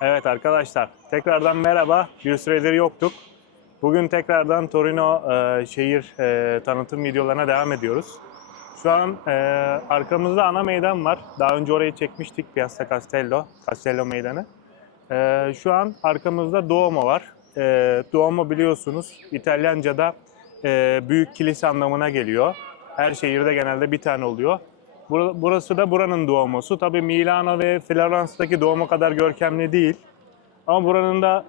Evet arkadaşlar, tekrardan merhaba. Bir süredir yoktuk. Bugün tekrardan Torino şehir tanıtım videolarına devam ediyoruz. Şu an arkamızda ana meydan var. Daha önce orayı çekmiştik, Piazza Castello meydanı. Şu an arkamızda Duomo var. Duomo biliyorsunuz İtalyanca'da büyük kilise anlamına geliyor. Her şehirde genelde bir tane oluyor. Burası da buranın Duomo'su. Tabii Milano ve Florance'daki Duomo kadar görkemli değil. Ama buranın da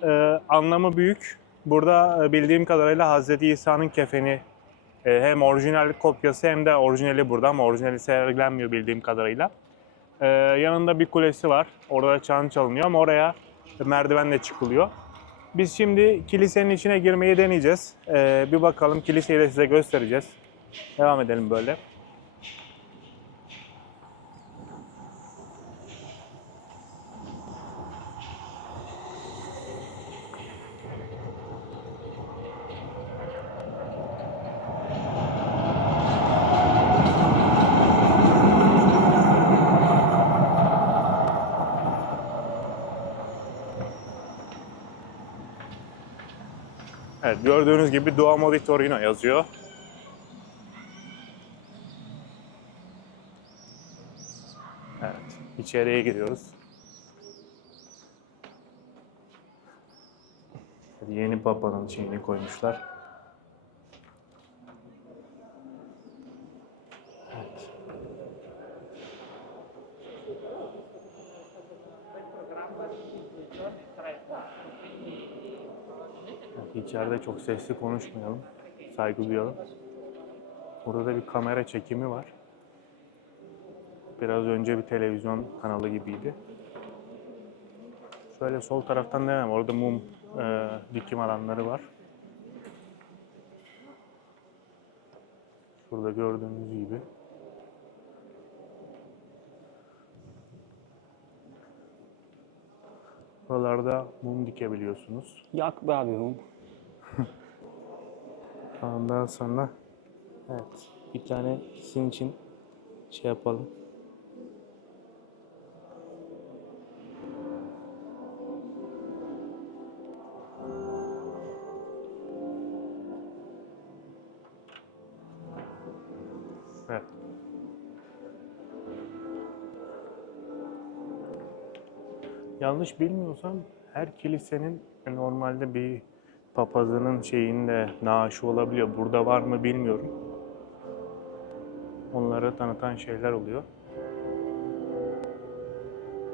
anlamı büyük. Burada bildiğim kadarıyla Hazreti İsa'nın kefeni hem orijinal kopyası hem de orijinali burada ama orijinali sergilenmiyor bildiğim kadarıyla. Yanında bir kulesi var. Orada çan çalınıyor ama oraya merdivenle çıkılıyor. Biz şimdi kilisenin içine girmeyi deneyeceğiz. Bir bakalım, kiliseyi de size göstereceğiz. Devam edelim böyle. Evet, gördüğünüz gibi Duomo di Torino yazıyor. Evet, içeriye giriyoruz. Yeni Papa'nın şeyini koymuşlar. Evet. İçeride çok sesli konuşmayalım. Saygı duyalım. Burada da bir kamera çekimi var. Biraz önce bir televizyon kanalı gibiydi. Şöyle sol taraftan devam. Orada mum dikim alanları var. Şurada gördüğünüz gibi. Buralarda mum dikebiliyorsunuz. Yak be abi mum. Ondan sonra evet, bir tane sizin için şey yapalım. Evet. Yanlış bilmiyorsam her kilisenin normalde bir papazının şeyinde naaşı olabiliyor. Burada var mı bilmiyorum. Onları tanıtan şeyler oluyor.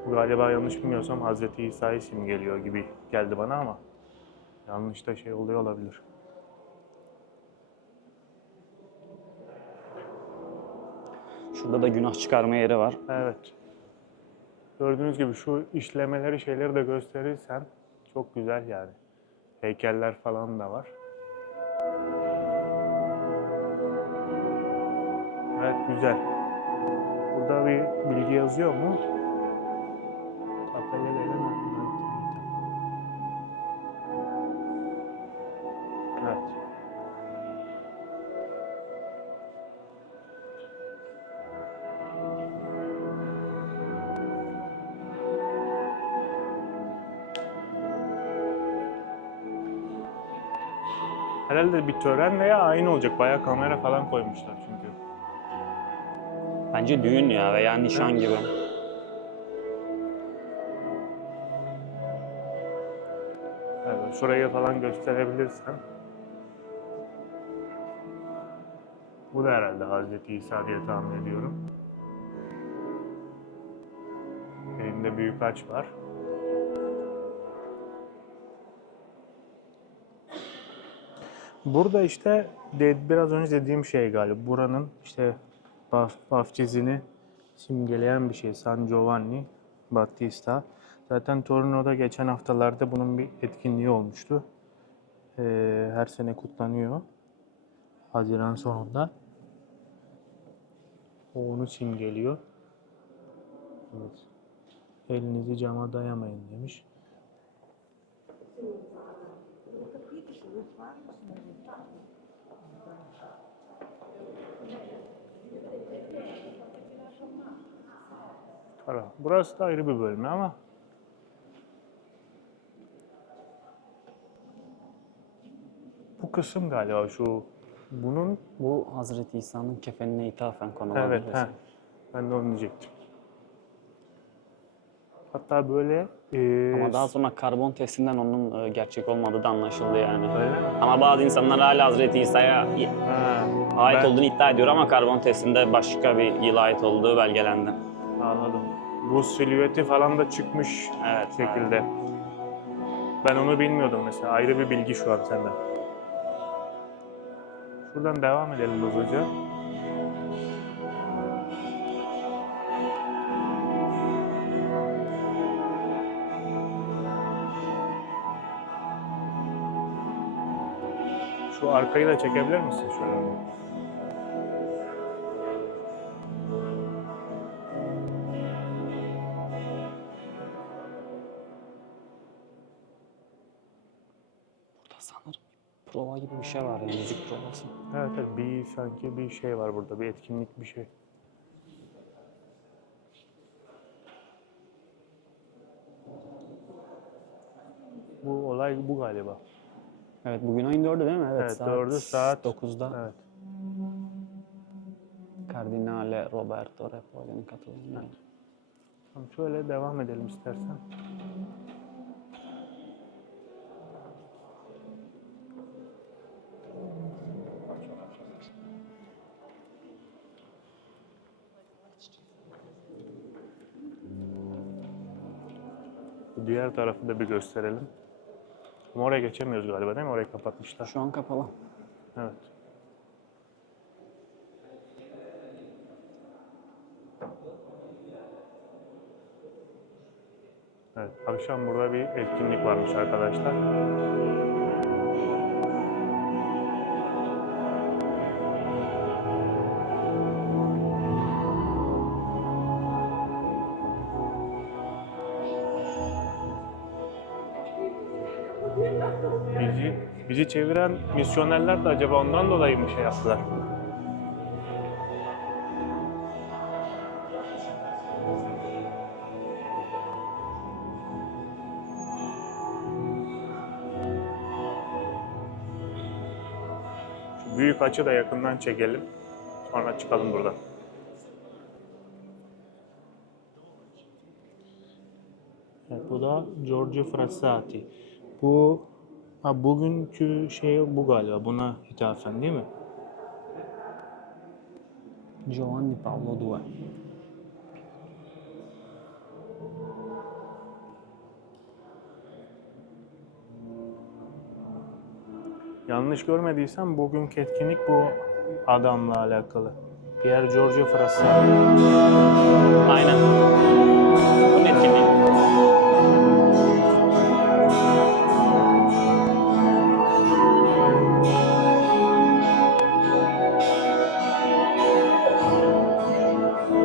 Galiba yanlış bilmiyorsam Hazreti İsa'yı simgeliyor gibi geldi bana ama yanlış da şey oluyor olabilir. Şurada da günah çıkarma yeri var. Evet. Gördüğünüz gibi şu işlemeleri, şeyleri de gösterirsen çok güzel yani. Heykeller falan da var. Evet, güzel. Burada bir bilgi yazıyor mu? Capella della Natividad. Evet. Herhalde bir tören veya ayin olacak. Bayağı kamera falan koymuşlar çünkü. Bence düğün ya veya nişan gibi. Evet, şurayı falan gösterebilirsen. Bu da herhalde Hazreti İsa diye tahmin ediyorum. Elinde büyük haç var. Burada işte biraz önce dediğim şey galiba. Buranın işte vaftizini simgeleyen bir şey. San Giovanni Battista. Zaten Torino'da geçen haftalarda bunun bir etkinliği olmuştu. Her sene kutlanıyor. Haziran sonunda. O onu simgeliyor. Evet. Elinizi cama dayamayın demiş. Burası da ayrı bir bölme ama kısım galiba şu. Bunun Bu Hazreti İsa'nın kefenine ithafen konulan evet, bir resim. ben de onu diyecektim. Hatta böyle Ama daha sonra karbon testinden onun gerçek olmadığı da anlaşıldı yani. öyle mi? Ama bazı insanlar hala Hazreti İsa'ya Ha, ait ben olduğunu iddia ediyor ama karbon testinde başka bir yıla ait olduğu belgelendi. anladım. Bu silüeti falan da çıkmış Evet. şekilde. Ben onu bilmiyordum mesela. Ayrı bir bilgi şu an senden. Şuradan devam edelim hızlıca. Şu arkayı da çekebilir misin şöyle? Burada sanırım prova gibi bir şey var yani müzik provası. Evet, evet, bir sanki bir şey var burada. Bir etkinlik bir şey. Bu olay bu galiba. Evet bugün ayın 4'ü değil mi? Evet, Evet, 4'ü saat 9'da Evet. Kardinale Roberto Repoli'nin katılımıyla. Tamam, şöyle devam edelim istersen. Bu diğer tarafı da bir gösterelim. Ama oraya geçemiyoruz galiba değil mi? Orayı kapatmışlar. Şu an kapalı. Evet. Evet, akşam burada bir etkinlik varmış arkadaşlar. Bizi çeviren misyonerler de acaba ondan dolayı mı şey yaptılar? Şu büyük açı da yakından çekelim. Sonra çıkalım buradan. Evet, bu da Giorgio Frassati. Bu bugünkü şey bu galiba. Buna ithafen değil mi? Giovanni Paolo II. Yanlış görmediysem bugünkü etkinlik bu adamla alakalı. Pier Giorgio Frassati. Aynen. Bunun etkinliği.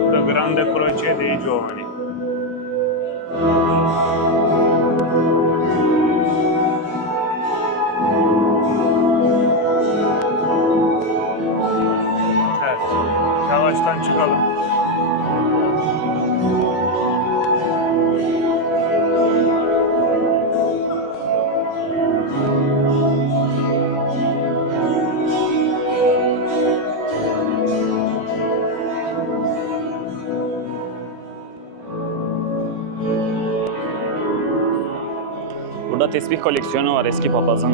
Bu da Grande Croce dei Giovani. Evet. Yavaştan çıkalım. Burada tesbih koleksiyonu var eski papazın.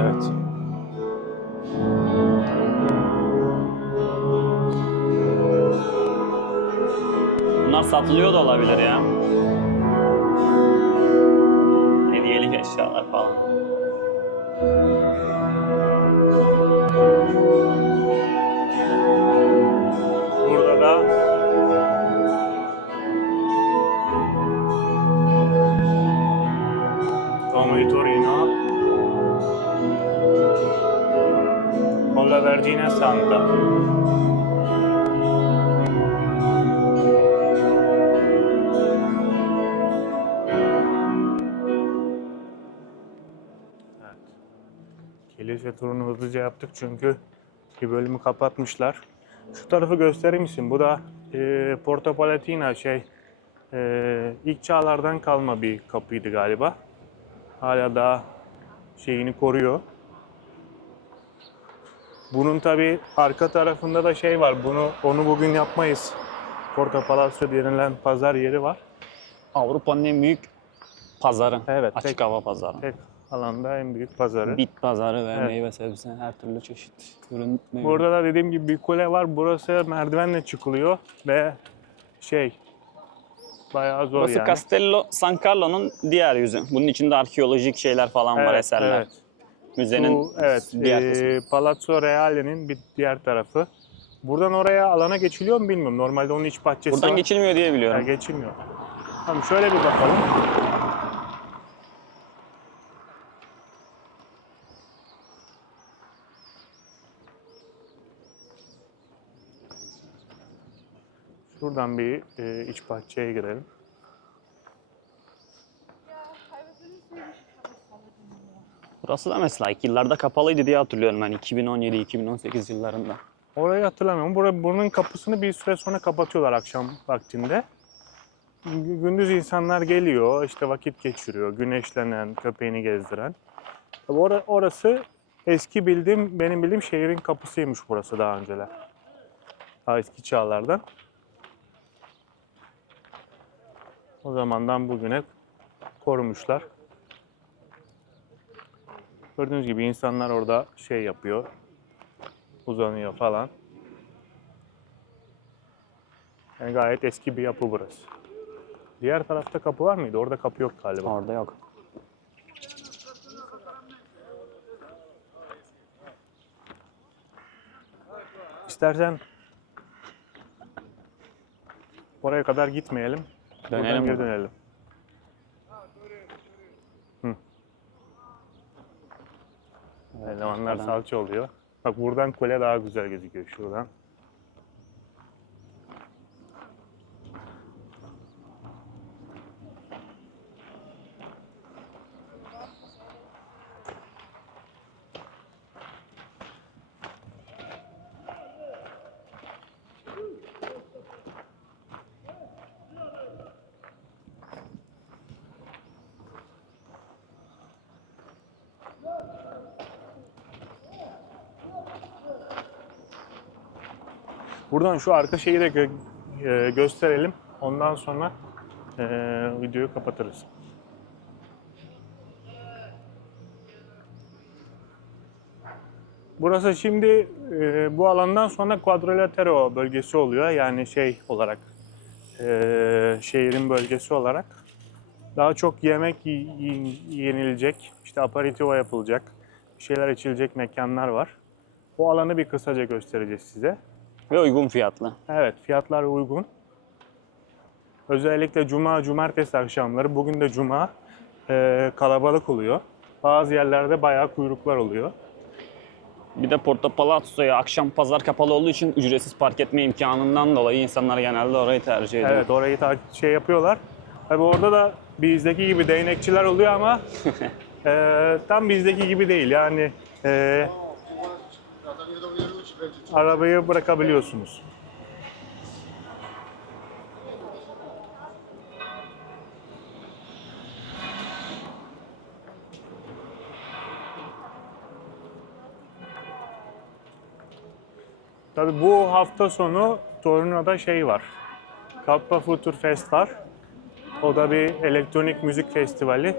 Evet. Bunlar satılıyor da olabilir ya. Hediyelik eşyalar falan. Burada da Duomo di Torino con la Vergine Santa. Evet. Kilise turunu hızlıca yaptık çünkü bir bölümü kapatmışlar. Şu tarafı gösterir misin? Bu da Porta Palatina ilk çağlardan kalma bir kapıydı galiba. Hala daha şeyini koruyor. Bunun tabi arka tarafında da şey var. Onu bugün yapmayız. Porta Palazzo denilen pazar yeri var. Avrupa'nın en büyük pazarı. Evet, Açık hava pazarı. tek alanda en büyük pazarı. Bit pazarı ve Evet. meyve sebze her türlü çeşit ürün mevcut. Burada da dediğim gibi bir kule var. Burası merdivenle çıkılıyor ve bayağı zor Burası yani. Castello San Carlo'nun diğer yüzü. Bunun içinde arkeolojik şeyler falan var, Evet, eserler. evet. Müzenin diğer kısmı. Palazzo Reale'nin bir diğer tarafı. Buradan oraya alana geçiliyor mu bilmiyorum. Normalde onun iç bahçesi Buradan var. geçilmiyor diye biliyorum. Geçilmiyor. Tamam şöyle bir bakalım. Şuradan bir iç bahçeye girelim. Burası da mesela ilk yıllarda kapalıydı diye hatırlıyorum ben 2017-2018 yıllarında. Orayı hatırlamıyorum. Bunun kapısını bir süre sonra kapatıyorlar akşam vaktinde. Gündüz insanlar geliyor, işte vakit geçiriyor, güneşlenen, köpeğini gezdiren. Tabii orası benim bildiğim şehrin kapısıymış burası daha önceler. Daha eski çağlardan. O zamandan bugüne korumuşlar. Gördüğünüz gibi insanlar orada şey yapıyor, uzanıyor falan. Yani gayet eski bir yapı burası. Diğer tarafta kapı var mıydı? Orada kapı yok galiba. Orada yok. İstersen oraya kadar gitmeyelim. Buradan Dönelim geri buradan. dönelim. Elemanlar falan. salça oluyor. Bak buradan kule daha güzel gözüküyor şuradan. Buradan şu arka şeyi de gösterelim. Ondan sonra videoyu kapatırız. Burası şimdi bu alandan sonra Quadrilatero bölgesi oluyor. Yani şey olarak şehrin bölgesi olarak daha çok yemek yenilecek, işte aperitivo yapılacak, bir şeyler içilecek mekanlar var. Bu alanı bir kısaca göstereceğiz size. Ve uygun fiyatlı. Evet, fiyatlar uygun. Özellikle cuma, cumartesi akşamları, bugün de cuma kalabalık oluyor. Bazı yerlerde bayağı kuyruklar oluyor. Bir de Porta Palazzo'ya akşam pazar kapalı olduğu için ücretsiz park etme imkanından dolayı insanlar genelde orayı tercih ediyor. Evet, orayı şey yapıyorlar. Tabii orada da bizdeki gibi değnekçiler oluyor ama tam bizdeki gibi değil. Yani arabayı bırakabiliyorsunuz. Tabii bu hafta sonu Torino'da şey var. Kappa Future Fest var. O da bir elektronik müzik festivali.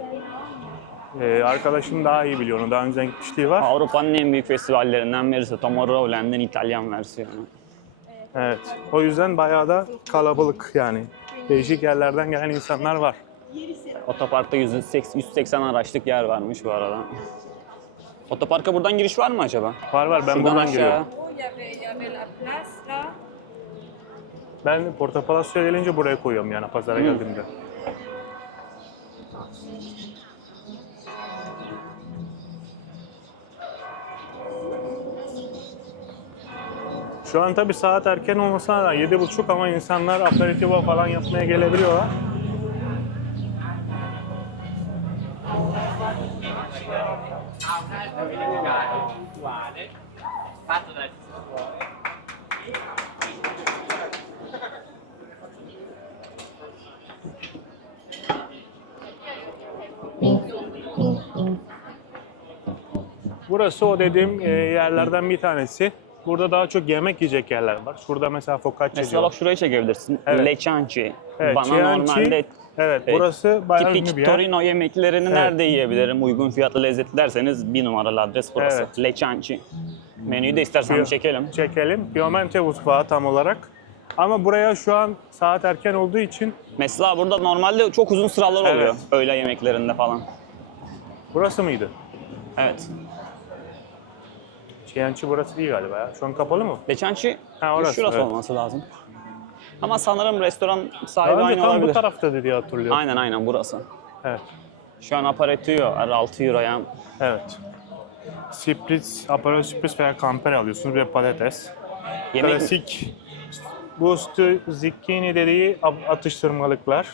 Arkadaşım daha iyi biliyor onu. Daha önce gitmişliği var. Avrupa'nın en büyük festivallerinden birisi. Tomorrowland'in İtalyan versiyonu. Evet. O yüzden bayağı da kalabalık yani. Değişik yerlerden gelen insanlar var. Otoparkta 180 araçlık yer varmış bu arada. Otoparka buradan giriş var mı acaba? Var ben Şuradan buradan aşağı. giriyorum. Il y avait la place là. Ben Porta Palazzo'ya gelince buraya koyuyorum yani pazara geldiğimde. Şu an tabii saat erken olmasına da 7.30 ama insanlar aperitivo falan yapmaya gelebiliyorlar. Burası o dediğim yerlerden bir tanesi. Burada daha çok yemek yiyecek yerler var. Şurada mesela focaccia Mesela diyor. bak şurayı çekebilirsin. Evet. Leçanci. Evet, Bana Chianti. normalde Evet, burası bayağı ünlü bir tipik yer. Torino yemeklerini Evet. nerede yiyebilirim? Uygun fiyatlı lezzetli derseniz bir numaralı adres burası. Evet. Leçanci. Menüyü de istersen çekelim. Çekelim. Piemonte mutfağı tam olarak. Ama buraya şu an saat erken olduğu için Mesela burada normalde çok uzun sıralar oluyor. Evet. Öğle yemeklerinde falan. burası mıydı? Evet. Chianti burası değil galiba ya. Şu an kapalı mı? Leçanci Ha, orası, şurası evet. olması lazım. Ama sanırım restoran Daha sahibi önce aynı tam olabilir. bu tarafta diye hatırlıyorum. Aynen burası. Evet. Şu an aperitivo 6 euroya. Evet. Spritz, Aperol Spritz veya Campari alıyorsunuz ve patates. Yemek Klasik Gusto zucchini dediği atıştırmalıklar.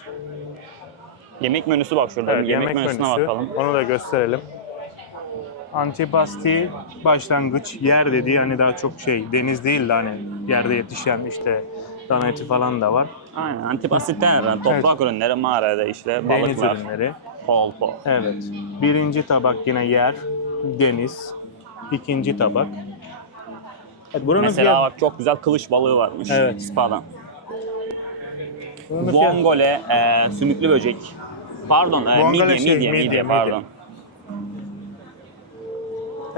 yemek menüsü bak şurada. Evet, yemek menüsüne menüsü. bakalım. Onu da gösterelim. Antipasti başlangıç yer dediği hani daha çok deniz değil de hani yerde yetişen işte dana eti falan da var. Aynen antipasitler, toprak ürünleri, mağarada işte Deniz balıklar, ürünleri. polpo. Evet. Birinci tabak yine yer, deniz. İkinci tabak. Evet, buranın Mesela bak çok güzel kılıç balığı varmış. Evet. Spa'dan. buranın Vongole, sümüklü böcek. Pardon, Vongole midye, pardon.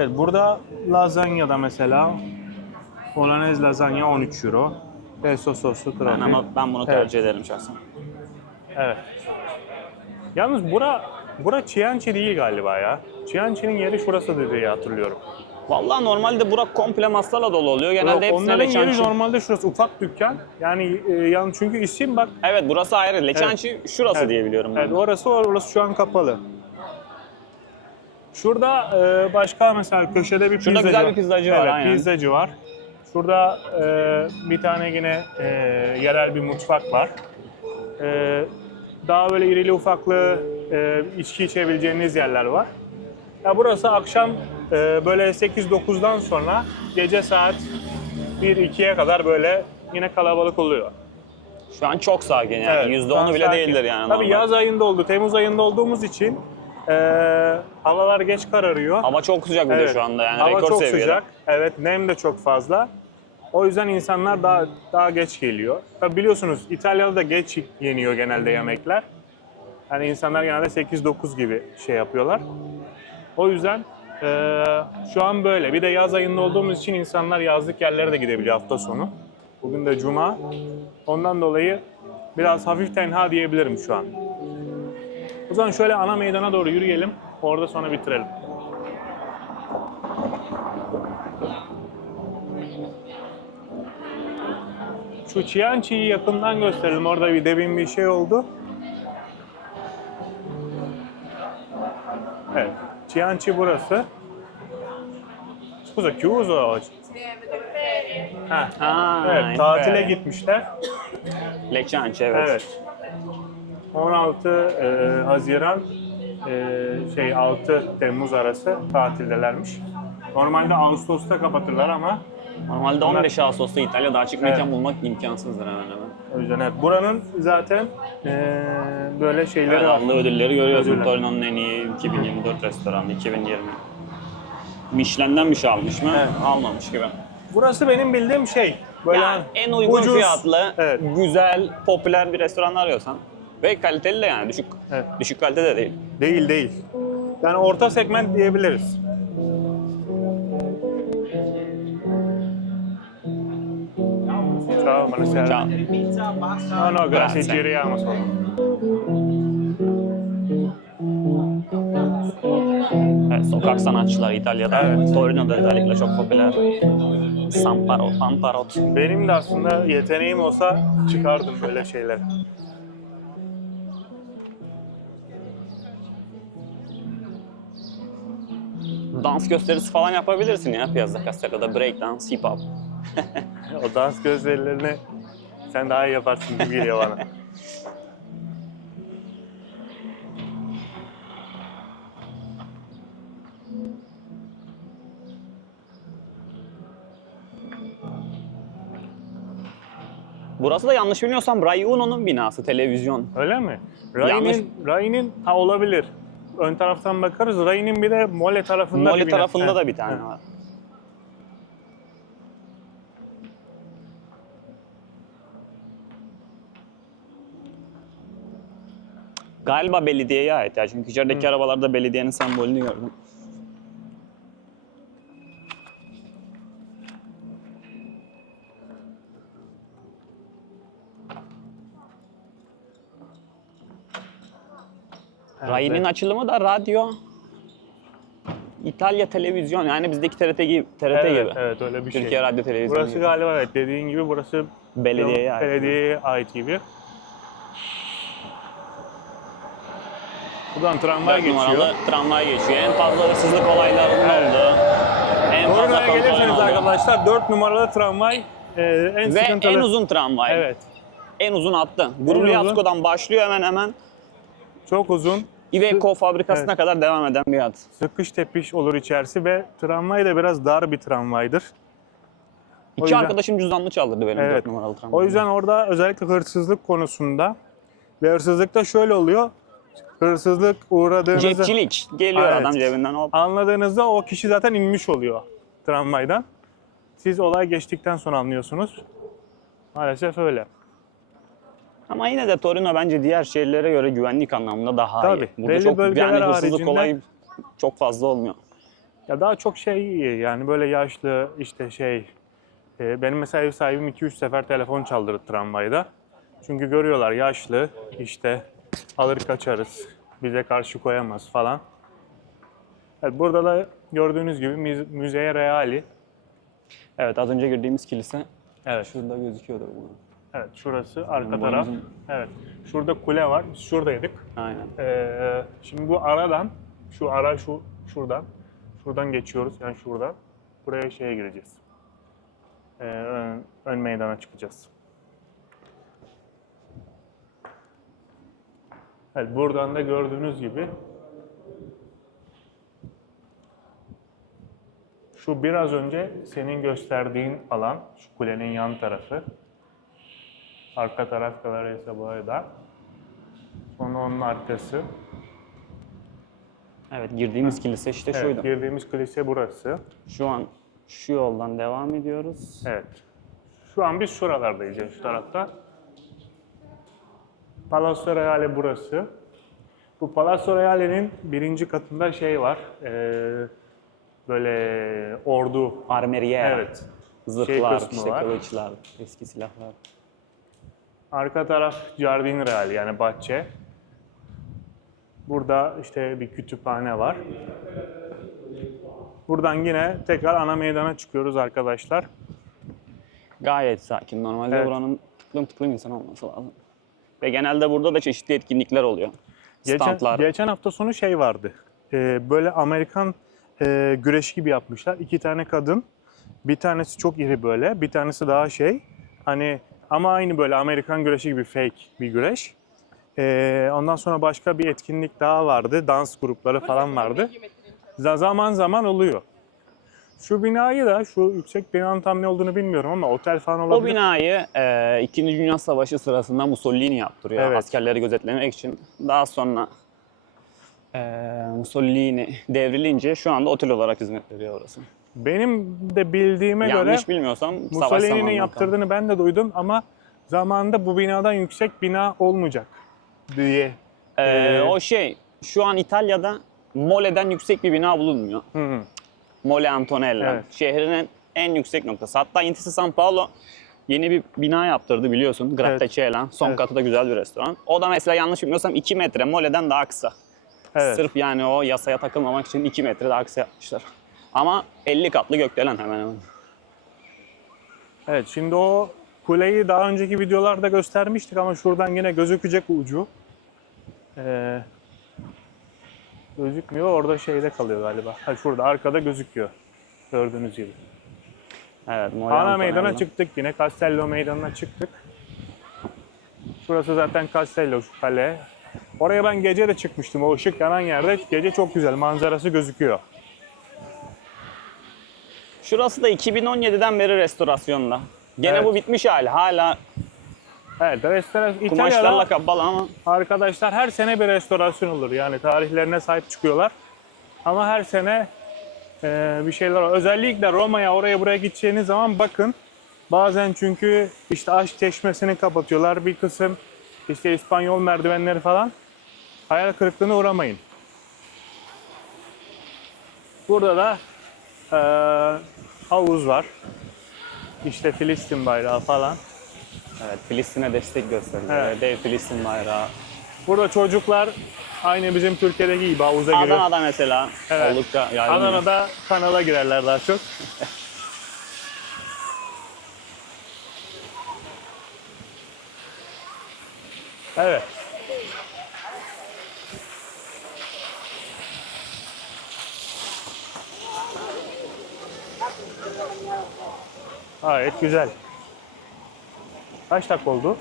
Evet, burada lazanyada mesela Bolognese lazanya 13 euro. Pesto soslu trafı. Ben bunu tercih ederim şahsen. Evet. Yalnız bura Chianti değil galiba ya. Chianti'nin yeri şurası diye hatırlıyorum. Vallahi normalde Burak komple masayla dolu oluyor. Genelde Yok, hepsine onların yeri leçançı. normalde şurası ufak dükkan. Yani yani çünkü isim bak. Evet burası ayrı. Leçançı şurası Evet. diye biliyorum ben. Evet, orası şu an kapalı. Şurada başka mesela köşede bir Şurada pizzacı güzel var. bir pizzacı var, Evet, aynen. pizzacı var. Şurada bir tane yine yerel bir mutfak var. Daha böyle irili ufaklı içki içebileceğiniz yerler var. Ya burası akşam böyle 8-9'dan sonra gece saat 1-2'ye kadar böyle yine kalabalık oluyor. Şu an çok sakin yani. Evet, şu an %10'u bile sakin. değildir yani. Tabii normal. yaz ayında oldu, Temmuz ayında olduğumuz için havalar geç kararıyor. Hava çok sıcak bir de şu anda yani Hava rekor çok seviyede. sıcak. Evet, nem de çok fazla. O yüzden insanlar daha geç geliyor. Tabii biliyorsunuz İtalya'da da geç yeniyor genelde yemekler. Hani insanlar genelde 8-9 gibi yapıyorlar. O yüzden şu an böyle. Bir de yaz ayında olduğumuz için insanlar yazlık yerlere de gidebiliyor hafta sonu. Bugün de cuma. Ondan dolayı biraz hafif tenha diyebilirim şu an. O zaman şöyle ana meydana doğru yürüyelim. Orada sonra bitirelim. Şu Chianti'yi yakından gösterelim. Orada bir demin bir şey oldu. Evet. Chianti burası. Scusa, chiuso oggi. Ha. Evet, tatile gitmişler. Leçançı evet. Evet. 16 Haziran 6 Temmuz arası tatildelermiş. Normalde Ağustos'ta kapatırlar ama Normalde 15 Ağustos'ta İtalya'da açık mekan Evet. bulmak imkansızdır hemen hemen. o yüzden evet. Buranın zaten böyle şeyleri Evet, var. aldığı ödülleri görüyorsun. Ödüller. Torino'nun en iyi 2024 restoranı, 2020. Michelin'den bir şey almış mı? Evet. Almamış gibi. Burası benim bildiğim böyle Yani en uygun ucuz. fiyatlı, Evet. güzel, popüler bir restoran arıyorsan ve kaliteli de yani Evet. düşük kalite de değil. Değil. Yani orta segment diyebiliriz. Ciao, buonasera. Ciao. No, grazie, Grazie. giriamo solo. Evet, sokak sanatçıları İtalya'da, Evet. Torino'da özellikle çok popüler. Samparot. Benim de aslında yeteneğim olsa çıkardım böyle şeyler. Dans gösterisi falan yapabilirsin ya Piazza Castello'da. Break dance, hip hop. O dans gösterilerini sen daha iyi yaparsın gibi geliyor bana. Burası da yanlış bilmiyorsam Rai Uno'nun binası, televizyon. Öyle mi? Yanlış- Rai'nin olabilir. ön taraftan bakarız. Rayının bir de Mole tarafında Mole bir bina. tarafında He. da bir tane He. var. Galiba belediyeye ait ya. Çünkü içerideki arabalarda belediyenin sembolünü gördüm. Rayinin açılımı da radyo İtalya televizyon, yani bizdeki TRT gibi. Evet, evet öyle bir Türkiye şey. Radyo Televizyon Burası gibi. galiba evet dediğin gibi burası Belediyeye ait. belediyeye ait gibi. Buradan tramvay 4 geçiyor. numaralı tramvay geçiyor. En fazla hırsızlık olaylarının Evet. olduğu. En fazla Torino'ya kontrolün gelirseniz olduğu. arkadaşlar 4 numaralı tramvay en Ve sıkıntılı. en uzun tramvay. Evet. En uzun hattı. uzun. Gruliavsko'dan başlıyor hemen Çok uzun. Iveco fabrikasına kadar devam eden bir hat. Sıkış tepiş olur içerisi ve tramvay da biraz dar bir tramvaydır. O İki yüzden- arkadaşım cüzdanını çaldırdı benim Evet. 4 numaralı tramvayda. O yüzden orada özellikle hırsızlık konusunda ve hırsızlıkta şöyle oluyor. Hırsızlık uğradığınızda Cepçilik. Geliyor Evet. adam cebinden hop. anladığınızda o kişi zaten inmiş oluyor tramvaydan. Siz olay geçtikten sonra anlıyorsunuz. Maalesef öyle. Ama yine de Torino bence diğer şehirlere göre güvenlik anlamında daha Tabii. iyi. Burada Belli çok bölgeler yani hırsızlık haricinde- olayı çok fazla olmuyor. Ya daha çok şey yani böyle yaşlı işte benim mesela ev sahibim 2-3 sefer telefon çaldırdı tramvayda. Çünkü görüyorlar yaşlı işte alır kaçarız bize karşı koyamaz falan. Evet, burada da gördüğünüz gibi Müzeye Reali. Evet, az önce girdiğimiz kilise Evet. şurada gözüküyordur bu. Evet şurası arka Yani taraf. boynuzun- Evet. Şurada kule var. Biz şuradaydık. Aynen. Şimdi bu aradan şuradan geçiyoruz yani şuradan. Buraya şeye gireceğiz. Ön meydana çıkacağız. Evet buradan da gördüğünüz gibi şu biraz önce senin gösterdiğin alan, şu kulenin yan tarafı. Arka taraf Galleria Saboya'da. Sonra onun arkası. Evet, girdiğimiz kilise işte Evet, şuydu. girdiğimiz kilise burası. Şu an şu yoldan devam ediyoruz. Evet. Şu an biz şuralardayız yani şu tarafta. Palazzo Reale burası. Bu Palazzo Reale'nin birinci katında şey var. Böyle ordu. Armeriye, Evet. zırhlar, kısmı işte var. kılıçlar, eski silahlar. Arka taraf Giardin Reale yani bahçe. Burada işte bir kütüphane var. Buradan yine tekrar ana meydana çıkıyoruz arkadaşlar. Gayet sakin. Normalde Evet. buranın tıklım tıklım insan olması lazım. Ve genelde burada da çeşitli etkinlikler oluyor. Standlar. Geçen hafta sonu şey vardı. Böyle Amerikan güreşi gibi yapmışlar. 2 tane kadın. Bir tanesi çok iri böyle. Bir tanesi daha hani ama aynı böyle Amerikan güreşi gibi fake bir güreş. Ondan sonra başka bir etkinlik daha vardı. Dans grupları falan vardı. Zaman zaman oluyor. Şu binayı da, şu yüksek binanın tam ne olduğunu bilmiyorum ama otel falan O olabilir. binayı 2. Dünya Savaşı sırasında Mussolini yaptırıyor Evet. askerleri gözetlemek için. Daha sonra Mussolini devrilince şu anda otel olarak hizmet veriyor orası. Benim de bildiğime göre Yanlış bilmiyorsam savaş Mussolini'nin zamanında yaptırdığını ben de duydum ama zamanında bu binadan yüksek bina olmayacak diye. O şu an İtalya'da Mole'den yüksek bir bina bulunmuyor. Hı. Mole Antonella. Evet. Şehrinin en yüksek noktası. Hatta Intesa San Paolo yeni bir bina yaptırdı biliyorsun. Grattaciela. Son Evet. katı da güzel bir restoran. O da mesela yanlış bilmiyorsam 2 metre Mole'den daha kısa. Evet. Sırf yani o yasaya takılmamak için 2 metre daha kısa yapmışlar. Ama 50 katlı gökdelen hemen hemen. Evet, şimdi o kuleyi daha önceki videolarda göstermiştik ama şuradan yine gözükecek ucu. Gözükmüyor, orada şeyde kalıyor galiba. Ha, şurada arkada gözüküyor. Gördüğünüz gibi. Evet, Mole Ana Antonella. meydana çıktık yine. Castello meydanına çıktık. Şurası zaten Castello, şu kale. Oraya ben gece de çıkmıştım. O ışık yanan yerde gece çok güzel. Manzarası gözüküyor. Şurası da 2017'den beri restorasyonda. Gene Evet. bu bitmiş hali. Hala Evet, Kumaşlarla İtalya'da kapalı ama arkadaşlar her sene bir restorasyon olur. Yani tarihlerine sahip çıkıyorlar. Ama her sene bir şeyler var. Özellikle Roma'ya, oraya buraya gideceğiniz zaman bakın. Bazen çünkü işte Aşk Çeşmesi'ni kapatıyorlar. Bir kısım işte İspanyol merdivenleri falan. Hayal kırıklığına uğramayın. Burada da havuz var. İşte Filistin bayrağı falan. evet, Filistin'e destek gösteriyor. Evet. Dev Filistin bayrağı. Burada çocuklar aynı bizim Türkiye'deki gibi havuza giriyor. Adana'da mesela Evet. oldukça yaygın. Adana'da kanala girerler daha çok. Evet. Gayet güzel. Kaç dakika oldu?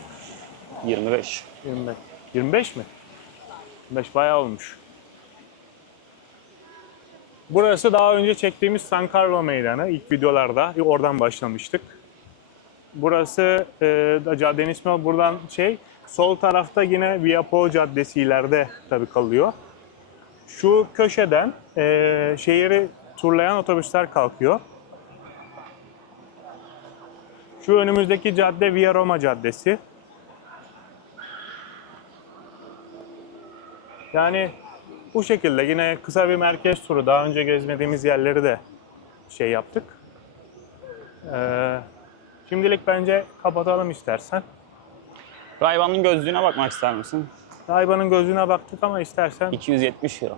25. 25. 25 mi? 25 bayağı olmuş. Burası daha önce çektiğimiz San Carlo Meydanı. İlk videolarda oradan başlamıştık. Burası caddenin ismi buradan sol tarafta yine Via Po Caddesi ileride tabii kalıyor. Şu köşeden şehri turlayan otobüsler kalkıyor. Şu önümüzdeki cadde Via Roma Caddesi. Yani bu şekilde yine kısa bir merkez turu. Daha önce gezmediğimiz yerleri de yaptık. Şimdilik bence kapatalım istersen. Ray-Ban'ın gözlüğüne bakmak ister misin? Ray-Ban'ın gözlüğüne baktık ama istersen 270 euro.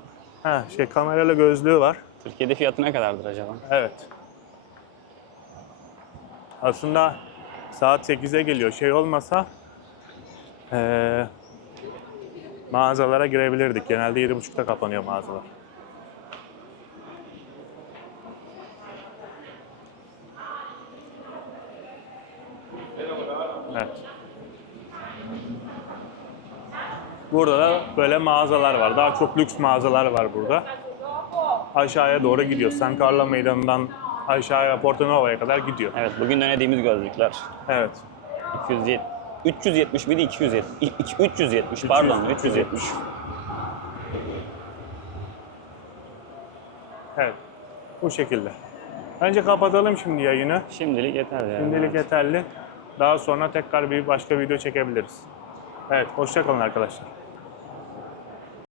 kameralı gözlüğü var. Türkiye'de fiyatı ne kadardır acaba? Evet. Aslında saat 8'e geliyor. Olmasa mağazalara girebilirdik. Genelde 7.30'da kapanıyor mağazalar. Evet. Burada da böyle mağazalar var. Daha çok lüks mağazalar var burada. Aşağıya doğru gidiyor. San Carlo Meydanı'ndan aşağıya Porto Novo'ya kadar gidiyor. Evet, bugün denediğimiz gözlükler. Evet. 370 bir de 270. 370 pardon 370. Evet. Bu şekilde. Bence kapatalım şimdi yayını. Şimdilik yeter ya. Şimdilik yeterli. Daha sonra tekrar bir başka video çekebiliriz. Evet, hoşça kalın arkadaşlar.